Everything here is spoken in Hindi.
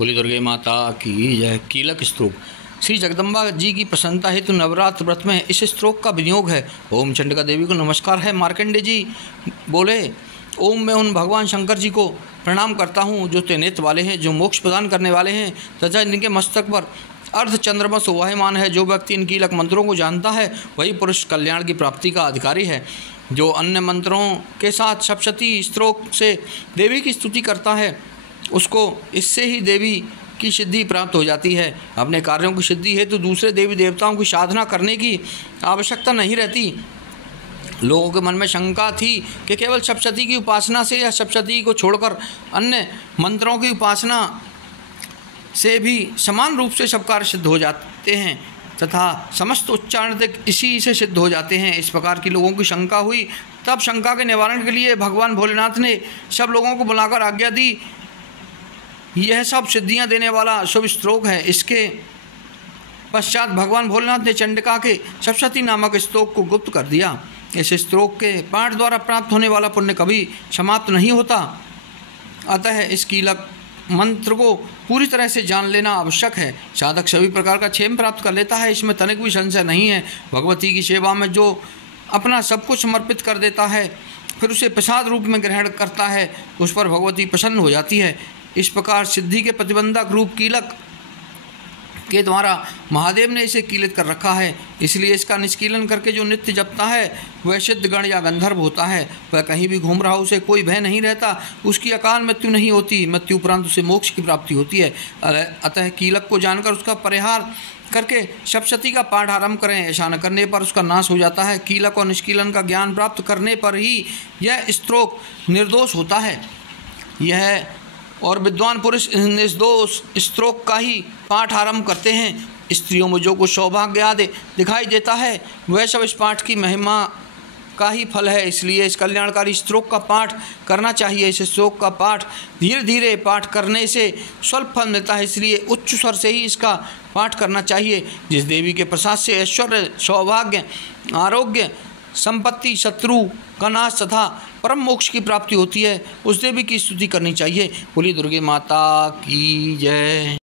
बोली दुर्गे माता की जय। कीलक स्तोत्र। श्री जगदम्बा जी की प्रसन्नता हेतु नवरात्र व्रत में इस स्तोत्र का विनियोग है। ओम चंडिका देवी को नमस्कार है। मार्कंडेय जी बोले, ओम मैं उन भगवान शंकर जी को प्रणाम करता हूँ जो त्रिनेत्र वाले हैं, जो मोक्ष प्रदान करने वाले हैं तथा इनके मस्तक पर अर्ध चंद्रमा शोभायमान है। जो व्यक्ति इन कीलक मंत्रों को जानता है वही पुरुष कल्याण की प्राप्ति का अधिकारी है। जो अन्य मंत्रों के साथ सप्तशती स्तोत्र से देवी की स्तुति करता है उसको इससे ही देवी की सिद्धि प्राप्त हो जाती है। अपने कार्यों की सिद्धि हेतु दूसरे देवी देवताओं की साधना करने की आवश्यकता नहीं रहती। लोगों के मन में शंका थी कि केवल सप्तशती की उपासना से या सप्तशती को छोड़कर अन्य मंत्रों की उपासना से भी समान रूप से सब कार्य सिद्ध हो जाते हैं तथा समस्त उच्चारण तक इसी से सिद्ध हो जाते हैं। इस प्रकार की लोगों की शंका हुई। तब शंका के निवारण के लिए भगवान भोलेनाथ ने सब लोगों को बुलाकर आज्ञा दी, यह सब सिद्धियां देने वाला शुभ स्तोत्र है। इसके पश्चात भगवान भोलेनाथ ने चंडिका के सप्तशती नामक स्तोत्र को गुप्त कर दिया। इस स्तोत्र के पाठ द्वारा प्राप्त होने वाला पुण्य कभी समाप्त नहीं होता। अतः इस कीलक मंत्र को पूरी तरह से जान लेना आवश्यक है। साधक सभी प्रकार का क्षेम प्राप्त कर लेता है, इसमें तनिक भी संशय नहीं है। भगवती की सेवा में जो अपना सब कुछ समर्पित कर देता है फिर उसे प्रसाद रूप में ग्रहण करता है, उस पर भगवती प्रसन्न हो जाती है। इस प्रकार सिद्धि के प्रतिबंधक रूप कीलक के द्वारा महादेव ने इसे कीलित कर रखा है। इसलिए इसका निष्कीलन करके जो नित्य जपता है वह सिद्ध गण या गंधर्व होता है। वह कहीं भी घूम रहा, उसे कोई भय नहीं रहता, उसकी अकाल मृत्यु नहीं होती, मृत्यु उपरांत उसे मोक्ष की प्राप्ति होती है। अतः कीलक को जानकर उसका परिहार करके सप्तशती का पाठ आरंभ करें। ऐसा न करने पर उसका नाश हो जाता है। कीलक और निष्कीलन का ज्ञान प्राप्त करने पर ही यह स्तोत्र निर्दोष होता है। यह और विद्वान पुरुष निर्दोष स्तोत्र का ही पाठ आरंभ करते हैं। स्त्रियों में जो कुछ सौभाग्य आदि दिखाई देता है वह सब इस पाठ की महिमा का ही फल है। इसलिए इस कल्याणकारी स्तोत्र का पाठ करना चाहिए। इस स्तोत्र का पाठ धीरे धीरे पाठ करने से स्वल्प फल मिलता है, इसलिए उच्च स्वर से ही इसका पाठ करना चाहिए। जिस देवी के प्रसाद से ऐश्वर्य, सौभाग्य, आरोग्य, संपत्ति, शत्रु का नाश तथा परम मोक्ष की प्राप्ति होती है, उस देवी की स्तुति करनी चाहिए। बोली दुर्गे माता की जय।